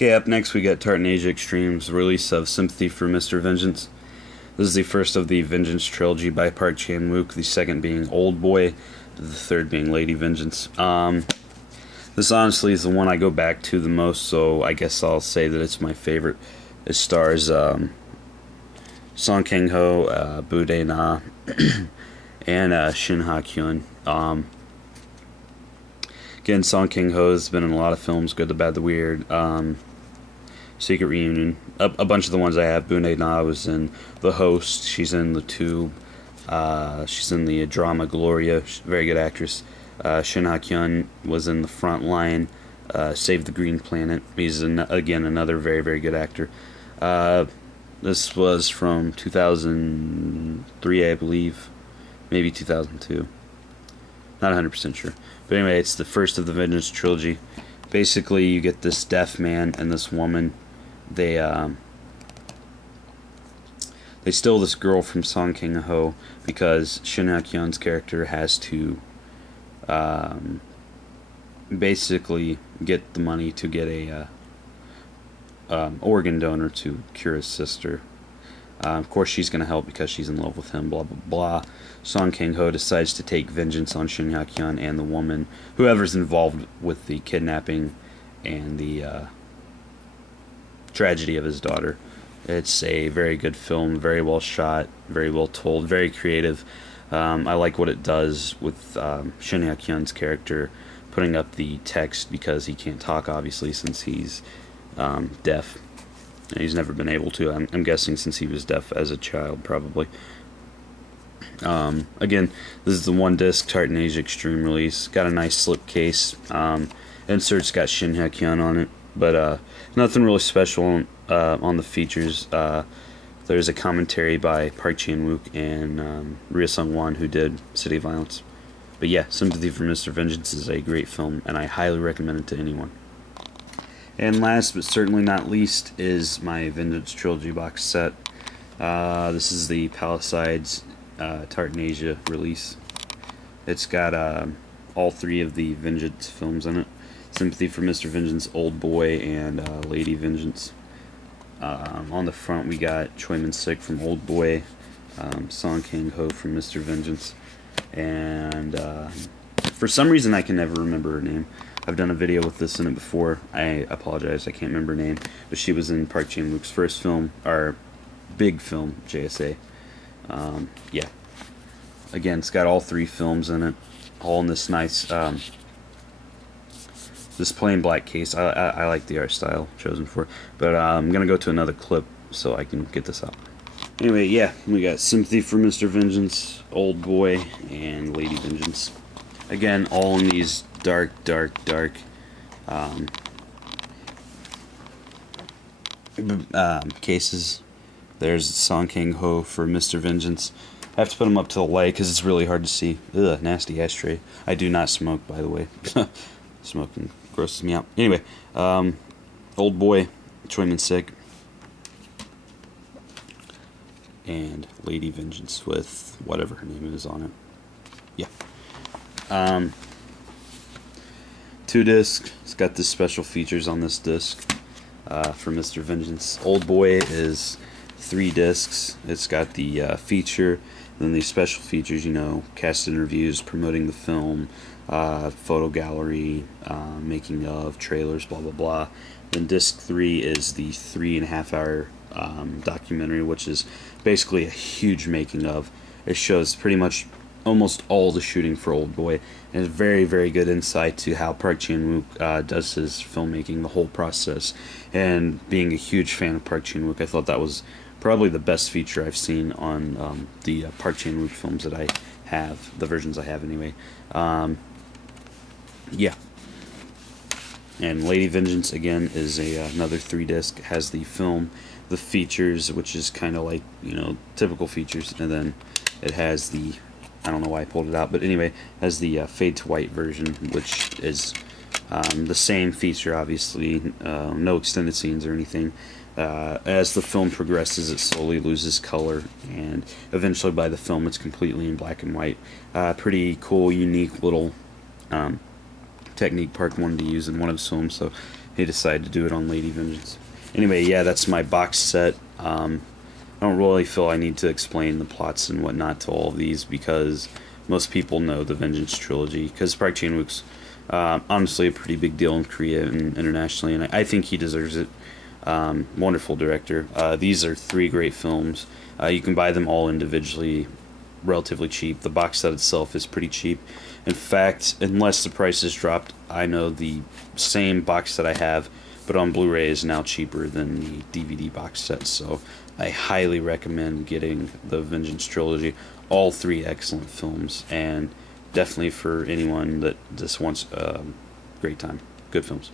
Okay, up next we got Tartan Asia Extreme's release of Sympathy for Mr. Vengeance. This is the first of the Vengeance trilogy by Park Chan-wook, the second being Old Boy, the third being Lady Vengeance. This honestly is the one I go back to the most, so I guess I'll say that it's my favorite. It stars Song Kang-ho, Bu Dae-na, and Shin Ha-kyun. Again, Song Kang-ho has been in a lot of films, Good, the Bad, the Weird, Secret Reunion. A bunch of the ones I have. Bu Dae-na was in The Host. She's in The Tube. She's in the drama Gloria. She's a very good actress. Shin Ha-kyun was in The Front Line, Save the Green Planet. He's, again, another very, very good actor. This was from 2003, I believe. Maybe 2002. Not 100% sure. But anyway, it's the first of the Vengeance trilogy. Basically, you get this deaf man and this woman. They steal this girl from Song Kang-ho because Shin Ha-kyun's character has to basically get the money to get a organ donor to cure his sister. Of course, she's going to help because she's in love with him, blah, blah, blah. Song Kang-ho decides to take vengeance on Shin Ha-kyun and the woman, whoever's involved with the kidnapping and the tragedy of his daughter. It's a very good film, very well shot, very well told, very creative. I like what it does with Shin Ha-kyun's character putting up the text because he can't talk, obviously, since he's deaf. He's never been able to. I'm guessing since he was deaf as a child, probably. Again, this is the one disc Tartan Asia Extreme release. Got a nice slip case. Insert's got Shin Ha-kyun on it, but nothing really special on the features. There's a commentary by Park Chan-wook and Rhea Sung-won, who did City of Violence. But yeah, Sympathy for Mr. Vengeance is a great film, and I highly recommend it to anyone. And last but certainly not least is my Vengeance Trilogy box set. This is the Palisades Tartan Asia release. It's got all three of the Vengeance films in it. Sympathy for Mr. Vengeance, Old Boy, and Lady Vengeance. On the front we got Choi Min-sik from Old Boy, Song Kang-ho from Mr. Vengeance, and for some reason I can never remember her name. I've done a video with this in it before. I apologize, I can't remember her name, but she was in Park Chan-wook's first film, or big film, JSA. Yeah. Again, it's got all three films in it, all in this nice, this plain black case. I like the art style chosen for it, but I'm going to go to another clip so I can get this out. Anyway, yeah, we got Sympathy for Mr. Vengeance, Old Boy, and Lady Vengeance. Again, all in these dark cases. There's Song Kang-ho for Mr. Vengeance. I have to put them up to the light because it's really hard to see. Ugh, nasty ashtray. I do not smoke, by the way. Smoking grosses me out. Anyway, Old Boy, Choi Min-sik, and Lady Vengeance with whatever her name is on it. Yeah. 2 discs. It's got the special features on this disc for Mr. Vengeance. Old Boy is 3 discs. It's got the feature, then the special features, you know, cast interviews, promoting the film, photo gallery, making of, trailers, blah blah blah. Then disc 3 is the 3.5 hour documentary, which is basically a huge making of. It shows pretty much almost all the shooting for Old Boy, and it's very, very good insight to how Park Chan-wook does his filmmaking, the whole process. And being a huge fan of Park Chan-wook, I thought that was probably the best feature I've seen on the Park Chan-wook films that I have, the versions I have anyway. Yeah. And Lady Vengeance, again, is another 3 disc. It has the film, the features, which is kind of like, you know, typical features, and then it has the, I don't know why I pulled it out, but anyway, has the fade to white version, which is the same feature, obviously, no extended scenes or anything. As the film progresses, it slowly loses color, and eventually by the film it's completely in black and white. Pretty cool, unique little technique Park wanted to use in one of his films, so he decided to do it on Lady Vengeance. Anyway, yeah, that's my box set. I don't really feel I need to explain the plots and whatnot to all of these because most people know the Vengeance trilogy, because Park Chan-wook's honestly a pretty big deal in Korea and internationally, and I think he deserves it. Wonderful director. These are 3 great films. You can buy them all individually, relatively cheap. The box set itself is pretty cheap. In fact, unless the price is dropped, I know the same box set I have, but on Blu-ray, is now cheaper than the DVD box set. So I highly recommend getting the Vengeance trilogy. All 3 excellent films, and definitely for anyone that just wants a great time. Good films.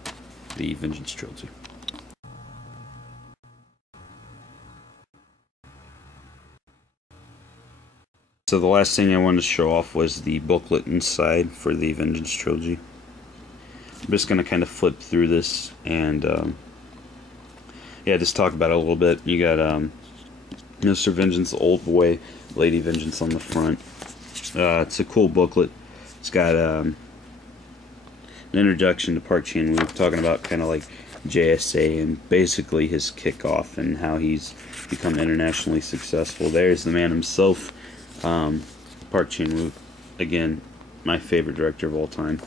The Vengeance trilogy. So the last thing I wanted to show off was the booklet inside for the Vengeance trilogy. I'm just going to kind of flip through this and yeah, just talk about it a little bit. You got Mr. Vengeance, the Old Boy, Lady Vengeance on the front. It's a cool booklet. It's got an introduction to Park Chan-wook, talking about kind of like JSA and basically his kickoff and how he's become internationally successful. There's the man himself. Park Chan-wook, again, my favorite director of all time.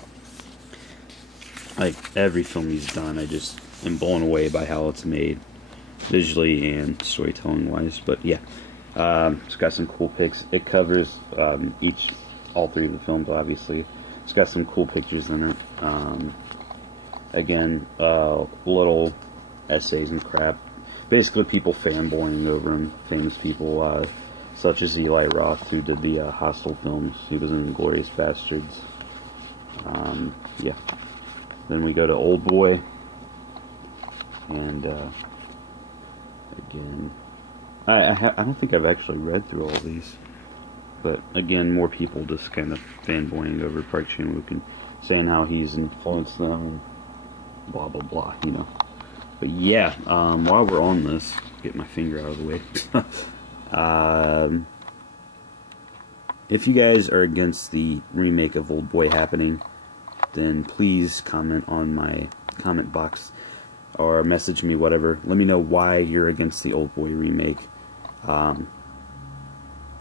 Like every film he's done, I just am blown away by how it's made, visually and storytelling wise. But yeah, it's got some cool pics. It covers all 3 of the films, obviously. It's got some cool pictures in it. Again, little essays and crap. Basically, people fanboying over him. Famous people. Such as Eli Roth, who did the Hostel films. He was in Glorious Bastards. Yeah. Then we go to Old Boy. And, again, I don't think I've actually read through all of these. But, again, more people just kind of fanboying over Park Chan-wook and saying how he's influenced them and blah, blah, blah, you know. But, yeah, while we're on this, get my finger out of the way. If you guys are against the remake of Old Boy happening, then please comment on my comment box or message me, whatever. Let me know why you're against the Old Boy remake.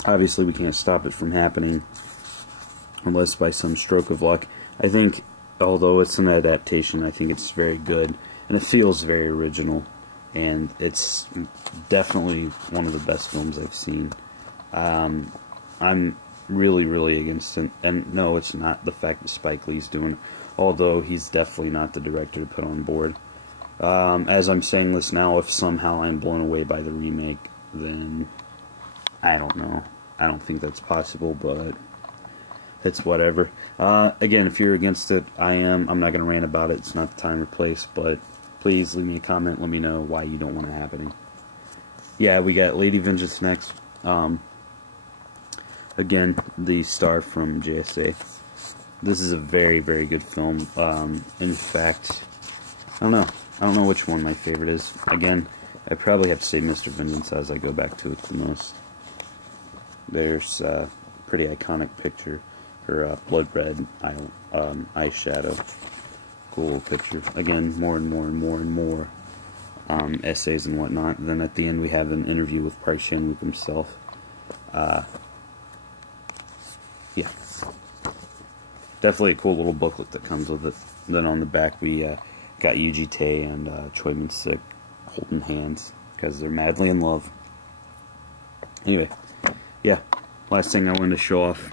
Obviously, we can't stop it from happening unless by some stroke of luck. I think, although it's an adaptation, I think it's very good, and it feels very original. And it's definitely one of the best films I've seen. I'm really, really against it. And no, it's not the fact that Spike Lee's doing it, although he's definitely not the director to put on board. As I'm saying this now, if somehow I'm blown away by the remake, then I don't know. I don't think that's possible, but it's whatever. Again, if you're against it, I am. I'm not going to rant about it. It's not the time or place, but please leave me a comment. Let me know why you don't want it happening. Yeah, we got Lady Vengeance next. Again, the star from JSA. This is a very, very good film. In fact, I don't know which one my favorite is. Again, I probably have to say Mr. Vengeance as I go back to it the most. There's a pretty iconic picture. Her blood red eyeshadow. Cool picture. Again, more and more and more and more essays and whatnot. Then at the end we have an interview with Park Chan-wook himself. Yeah, definitely a cool little booklet that comes with it. Then on the back we got Yuji Tae and Choi Min-sik holding hands because they're madly in love. Anyway, yeah, last thing I wanted to show off.